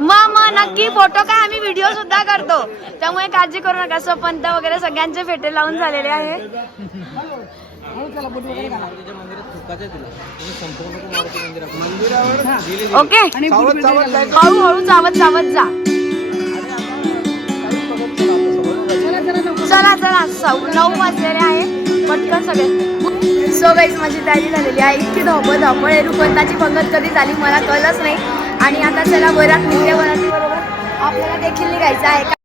मग मग नक्की फोटो काय? आम्ही व्हिडिओ सुद्धा करतो. त्यामुळे काळजी करू नका. स्वपंत वगैरे सगळ्यांचे फेटे लावून झालेले आहे. ओके. सावध हळूहळू चावत चावत जा. चला चला. नऊ वाजलेले आहे. पटकन सगळे. सो गाईज माझी तयारी झालेली आहे. इतकी धावपळ धावपळ आहे. रुपंताची पंगत कधी झाली मला कळलंच नाही. आणि आता चला वरात निघते वराती बरोबर आपल्याला देखील निघायचं आहे.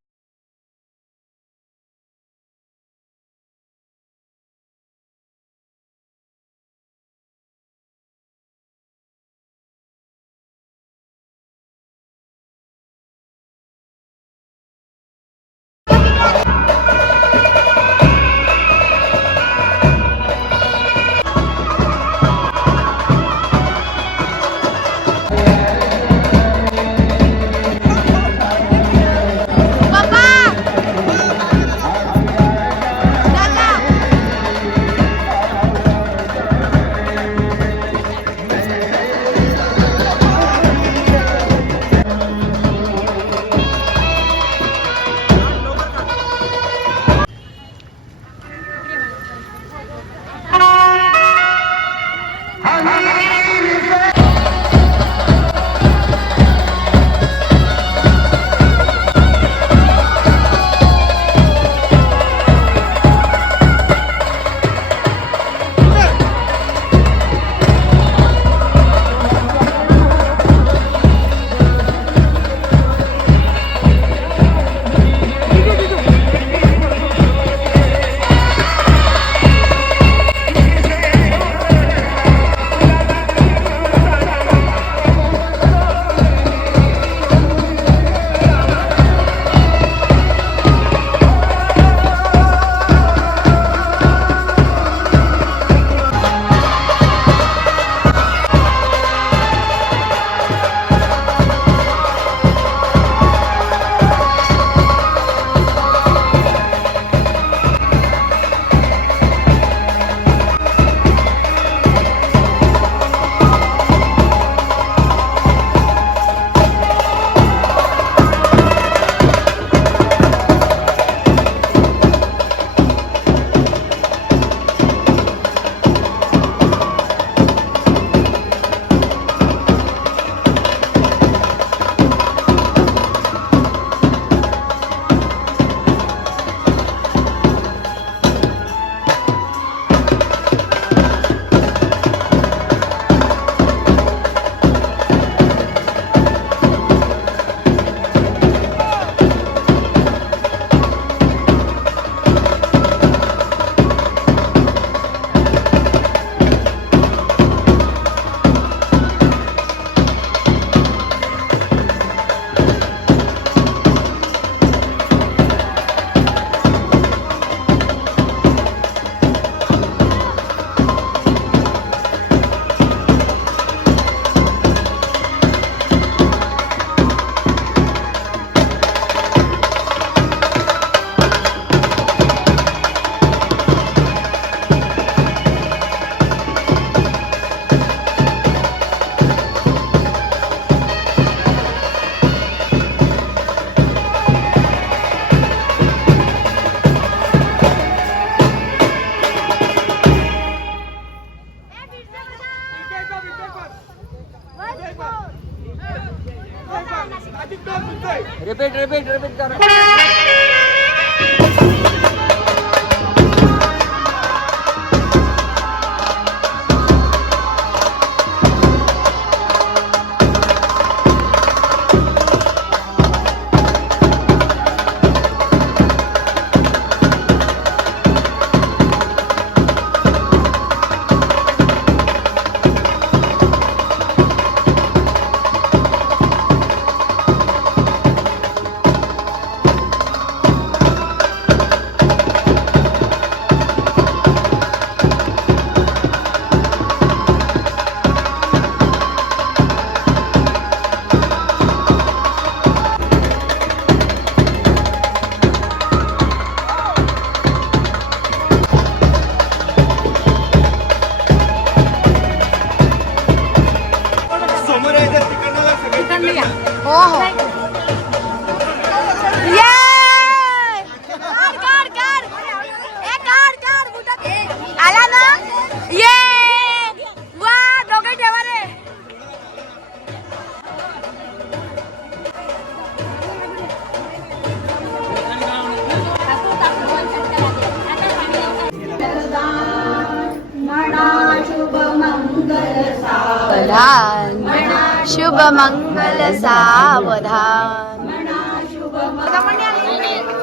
मंगल सावधान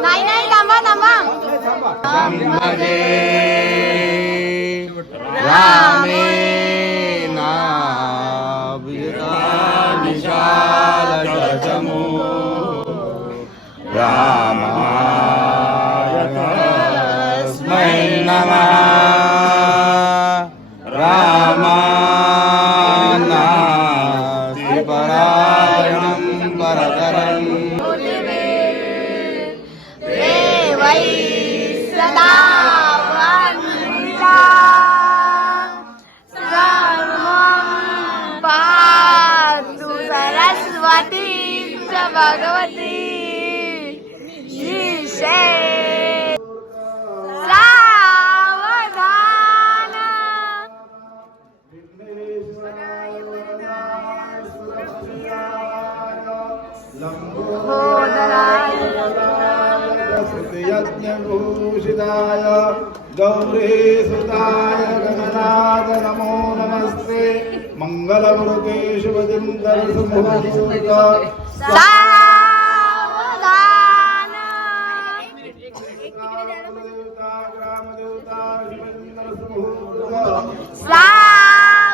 नाही नाही थांबा थांबा. रामेण विशाल रामाय तस्मै नमः। रामा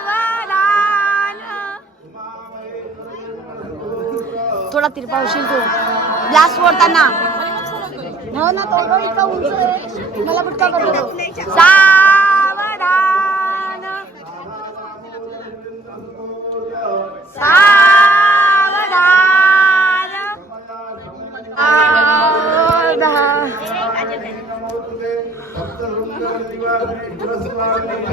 सावधान थोडा तिरपा होशील तू ग्लास फोडताना. हो ना तो इतका उंच. मला बुटका करतो सावधान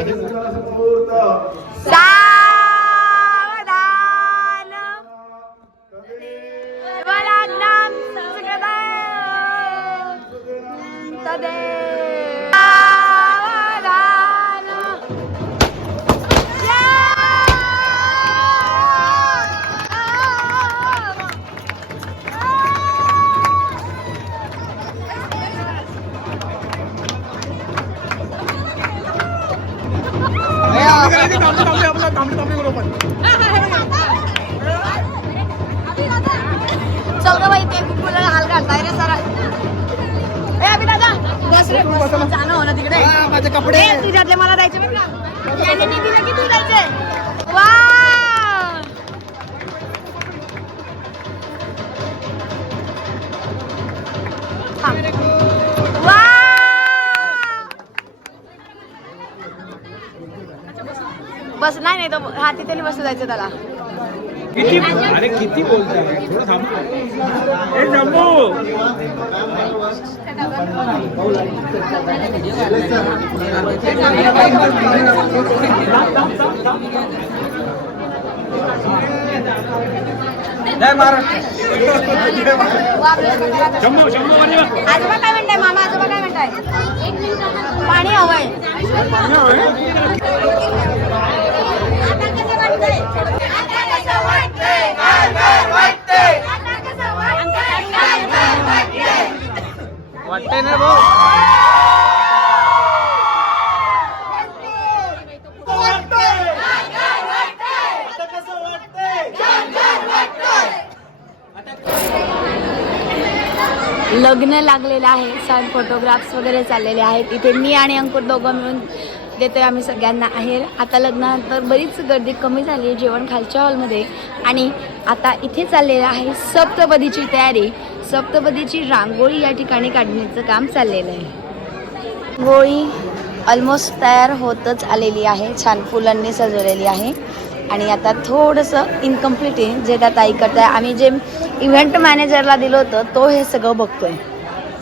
जाणं हो ना तिकडे. माझे कपडे. ए, तुझ्यातले मला द्यायचे बरं का? याने मी दिलं की तू द्यायचे? वा. बस नाही नाही तो हा तिथे नाही बसू जायचं त्याला. किती अरे किती बोलताय? थोडं थांबा ए जम्बू जय महाराष्ट्र शंभू शंभू आजोबा काय म्हणताय? मामा आजोबा काय म्हणताय? पाणी हवंय. लग्न लागलेलं आहे सण फोटोग्राफ्स वगैरे चाललेले आहेत. इथे मी आणि अंकुर दोघं मिळून देतोय आम्ही सगळ्यांना आहेर. आता लग्नानंतर बरीच गर्दी कमी झाली आहे जेवण खालच्या हॉलमध्ये. आणि आता इथे चाललेलं आहे सप्तपदीची तयारी. सप्तपदीची रांगोळी या ठिकाणी काढण्याचं काम चाललेलं आहे. रांगोळी ऑलमोस्ट तयार होतच आलेली आहे. छान फुलांनी सजवलेली आहे. आणि आता थोडंसं इनकम्प्लीट आहे. जे त्या ताई करताय आम्ही जे इव्हेंट मॅनेजरला दिलं होतं तो हे सगळं बघतोय.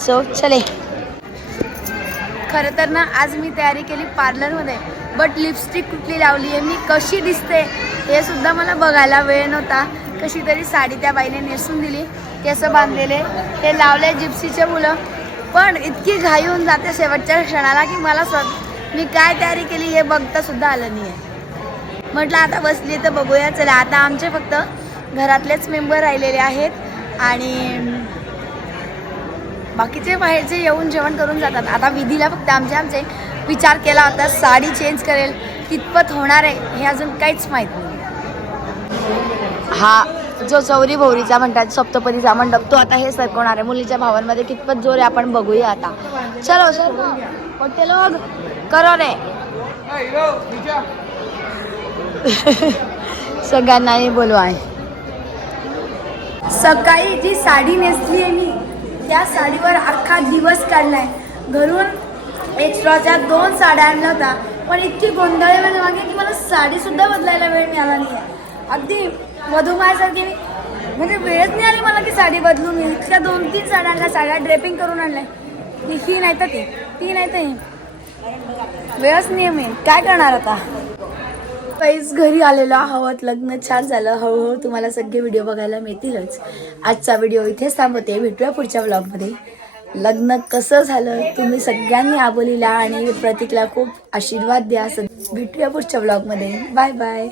सो चले. खरं तर ना आज मी तयारी केली पार्लरमध्ये बट लिपस्टिक कुठली लावली आहे मी कशी दिसते हे सुद्धा मला बघायला वेळ नव्हता. कशी तरी साडी त्या बाईने नेसून दिली केस बांधलेले हे लावले जिप्सीचे मुलं. पण इतकी घाई होऊन जाते शेवटच्या क्षणाला की मला स्व मी काय तयारी केली हे बघता सुद्धा आलं नाही आहे म्हटलं आता बसली तर बघूया. चला आता आमचे फक्त घरातलेच मेंबर राहिलेले आहेत आणि बाकीचे बाहेरचे येऊन जेवण करून जातात. आता विधीला फक्त आमचे आमचे विचार केला होता साडी चेंज करेल कितपत होणार आहे हे अजून काहीच माहीत नाही. हा जो चौरी भोवरीचा म्हणतात सप्तपदीचा मंडप तो आता हे सरकवणार आहे. मुलीच्या भावांमध्ये कितपत जोर आहे आपण बघूया आता. चलो सर लोग करो रे. सगळ्यांना बोलू आहे. सकाळी जी साडी नेसली आहे मी त्या साडीवर अख्खा दिवस काढलाय. घरून एक्स्ट्राच्या दोन साड्या आणल्या होत्या पण इतकी गोंधळी मागे की मला साडीसुद्धा बदलायला वेळ मिळाला नाही. अगदी मधुमायासारखी मी म्हणजे वेळच नाही आली मला की साडी बदलून. मी इतक्या दोन तीन साड्या आणल्या साड्या ड्रेपिंग करून आणल्या. की ही नाही तर ती. ती नाही तर ही. वेळच नाही मी. काय करणार आता? काहीच घरी आलेलो आहोत. लग्न छान झालं. हळूहळू तुम्हाला सगळे व्हिडिओ बघायला मिळतीलच. आजचा व्हिडिओ इथेच थांबवते. भेटूया पुढच्या ब्लॉगमध्ये लग्न कसं झालं तुम्ही सगळ्यांनी आबोलीला आणि प्रतीकला खूप आशीर्वाद द्या. असं भेटूया पुढच्या ब्लॉगमध्ये बाय बाय